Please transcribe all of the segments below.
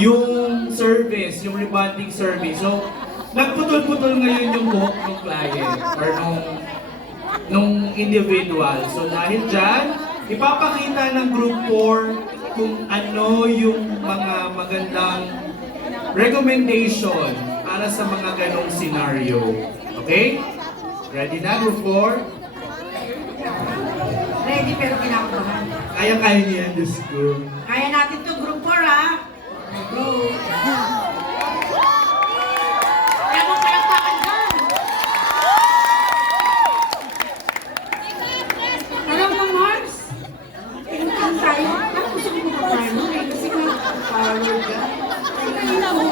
yung service, yung rebonding service. So, nagputol-putol ngayon yung buhok ng client or nung individual. So, dahil dyan, ipapakita ng Group 4 kung ano yung mga magandang recommendation para sa mga ganong scenario. Okay? Ready na, Group 4? Ready pero kinakabahan. Kaya-kaya niya yan, Diyos ko. Kaya natin to Group 4 ha. Go! Kaya mo palakpakan dyan! Alam mo, Mars? Tingnan tayo. Bakit gusto mo pa tayo? Kasi nga, power ka. Tingnan mo.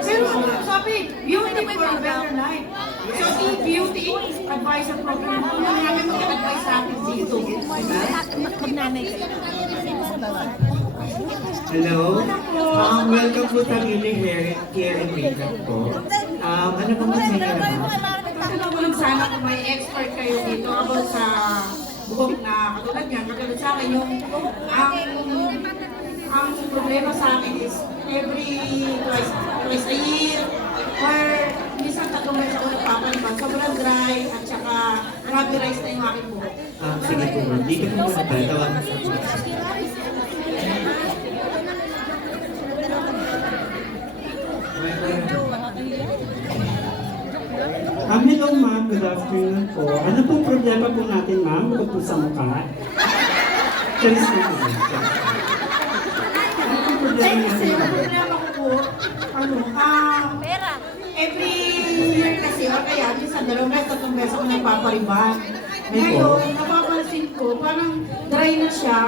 Pero sabi, beauty for a better life. So si beauty advisor program, kung namin mag-advise sa akin dito. Hello. Welcome po sa Mili Care and Makeup po. Ano po mas may Tulungan sana kung may expert kayo dito about sa buhok na katulad niyan. Katulad sa akin yung ang problema sa akin is every twice a year or minsan tatlong beses ako nagpapalipan. Sobrang dry at saka rubberized na yung aking buhok. sige po ma'am. Dito po muna tayo. Tawagan sa po. Hello ma'am, good afternoon po. Ano pong problema po natin ma'am? Bukod po sa mukha? Charis po po. Ano pong problema Ay, kasi natin yung ma'am? problema ko po, every year kasi, o kaya minsan dalawang beses, tatlong beses ako nagpapariban. Ngayon, napapansin ko, parang dry na siya,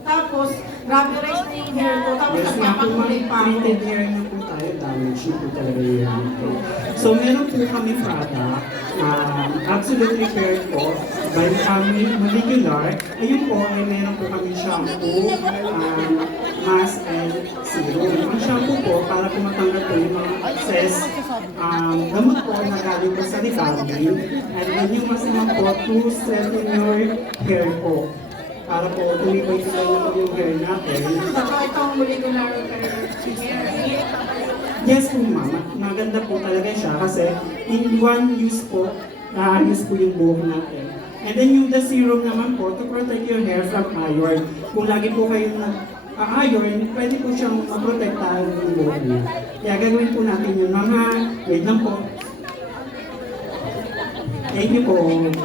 tapos rubberized na yung hair ko, tapos Yes nga po ma'am, nagpapakulay pa ako. treated hair na po tayo. Damage na po talaga yung hair nito. So meron po kami product, absolutely fair po, by kami molecular. Ayun po, ay meron po kami shampoo, mask, and serum. Ang shampoo po, para po matanggal po yung mga excess gamot po na galing po sa rebonding. And then yung mask naman po, to strengthen your hair po. Para po tumibay-tibay naman yung hair natin. Saka itong molecular hair. Yes po ma'am, maganda po talaga siya kasi in one use po, naayos po yung buhok natin. And then yung the serum naman po to protect your hair from iron. Kung lagi po kayo na-iron, pwede po siyang maprotektahan yung buhok niya. Kaya gagawin po natin yun. Wait lang po. Thank you po. Thank you po.